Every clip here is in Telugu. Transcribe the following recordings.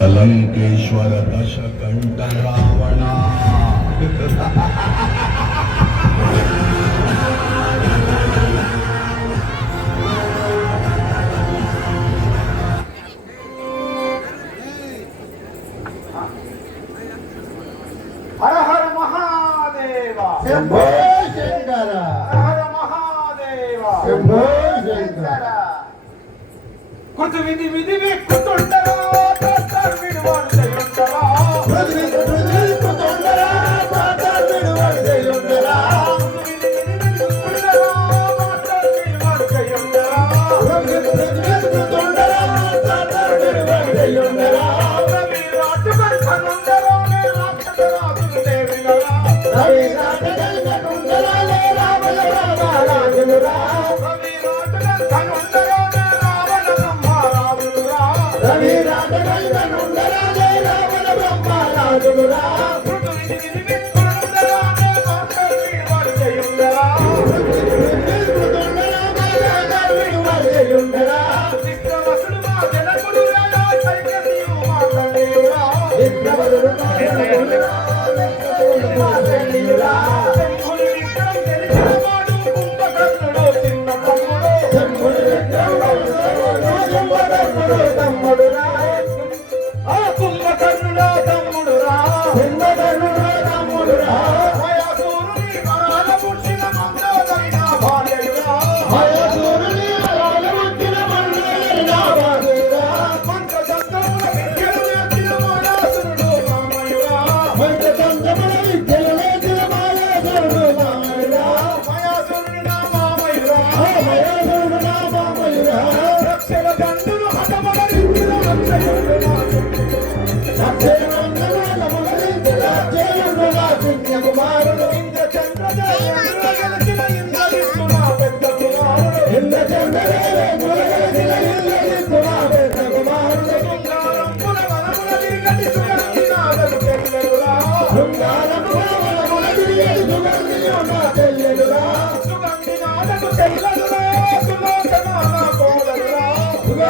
कलंकेश्वर दशकंठ रावणा हर हर महादेवा शंभो शंकर हर महादेवा शंभो शंकर कुछ विधि विधि भी कुछ 백만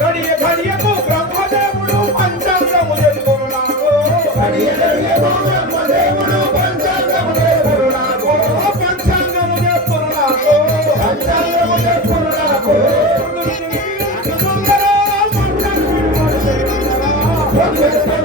గడియ గడియకు బ్రహ్మదేవుడు పంచాంగము చెప్పుకును నాకు గడియ గడియకు బ్రహ్మదేవుడు పంచాంగము చెప్పుకును నాకు పంచాంగము చెప్పుకును నాకు పంచాంగము చెప్పుకును నాకు పంచాంగము చెప్పుకును నాకు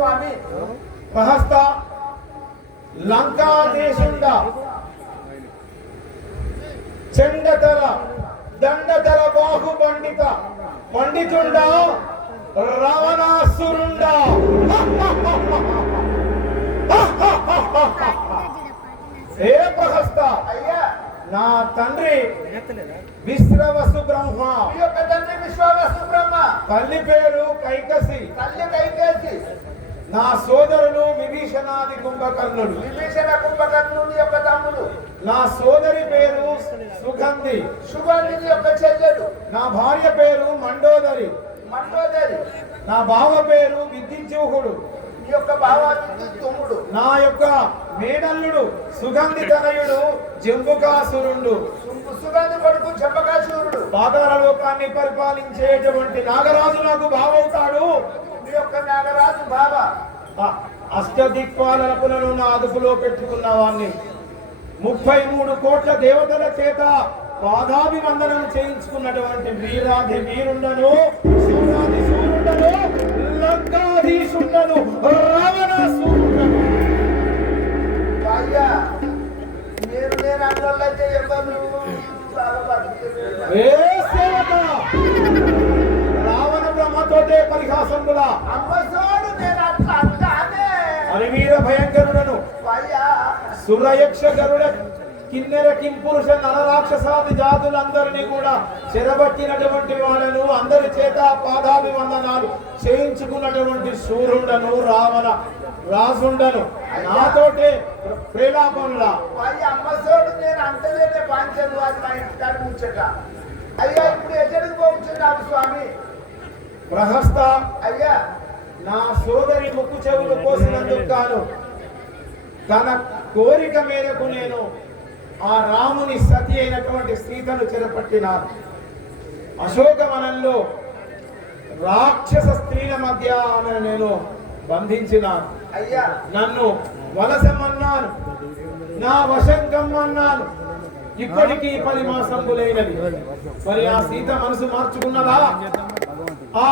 ಸ್ವಾಮಿ ಪ್ರಹಸ್ತ ಲಂಕಾ ದೇಶದಿಂದ ಚಂಡತರ బాహు పండిత ಪಂಡಿತ ಪಂಡಿತುಂಡ రావణాసురుండ. ఏ ప్రహస్త అయ్యా. నా తండ్రి విశ్రవసు బ్రహ్మ. యొక్క తండ్రి విశ్వవసు బ్రహ్మ. తల్లి పేరు కైకసి. తల్లి కైకసి. నా సోదరుడు విభీషణాది కుంభకర్ణుడు. విభీషణ కుంభకర్ణుని యొక్క తమ్ముడు. నా సోదరి పేరు సుగంధి. సుగంధిని యొక్క చెల్లెలు. నా భార్య పేరు మండోదరి. మండోదరి. నా బావ పేరు విద్యుజ్జూహుడు. ఈ యొక్క భావానికి తమ్ముడు నా యొక్క మేనల్లుడు సుగంధి తనయుడు జంబుకాసురుడు. సుగంధి కొడుకు చెంపకాశూరుడు పాతాళ లోకాన్ని పరిపాలించేటువంటి నాగరాజు నాకు బావవుతాడు. మీ యొక్క నాగరాజు బావ ఆ అష్టదిక్పాలనకులను నా అదుపులో పెట్టుకున్న వాణ్ణి ముప్పై మూడు కోట్ల దేవతల చేత పాదాభివందనం చేయించుకున్నటువంటి వీరాది వీరుండను శివరాది సూర్యుండను లంకాధీశుండను రావణాసురుండను. నేను నేను ఎవరు పరిహాసములా అమ్మ చూడు నేను అట్లా అంటానే. అని వీర భయంకరుడను. అయ్యా సురయక్ష గరుడ కిన్నెర కింపురుష నరరాక్షసాది జాతులందరినీ కూడా చెరబట్టినటువంటి వాళ్ళను అందరి చేత పాదాభివందనాలు చేయించుకున్నటువంటి సూర్యుడను రావణ రాజుండను. నాతోటే ప్రేలాపనులా. అయ్యా అమ్మ చూడు నేను అంటలేనే పాంచలు అది మా ఇంటికాడ ముచ్చట. అయ్యా ఇప్పుడు ఎక్కడికి పోతున్నావు స్వామి? ప్రహస్త అయ్యా నా సోదరి ముక్కు చెవులు కోసినందుకు గాను తన కోరిక మేరకు నేను ఆ రాముని సతి అయినటువంటి సీతను చెరపట్టినాను. అశోకవనంలో రాక్షస స్త్రీల మధ్య ఆమెను నేను బంధించినాను. అయ్యా. నన్ను వలసమన్నాను. నా వశం కమ్మన్నాను. ఇప్పటికీ పది మాసంబులైనది మరి ఆ సీత మనసు మార్చుకున్నదా? ఆ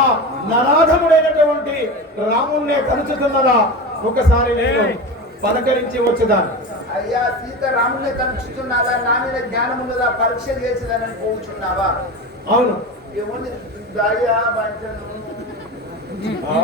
నరాధముడైనటువంటి రాముణ్ణే తలుచుతున్నదా ఒకసారి నేను పలకరించి వచ్చేదాన్ని. అయ్యా సీత రాముని తలుచుతున్నావా నా మీద జ్ఞానం ఉన్నదా? పరీక్ష చేసేదని పోచున్నావా అవును. ఏముంది దయా వంచను ఆ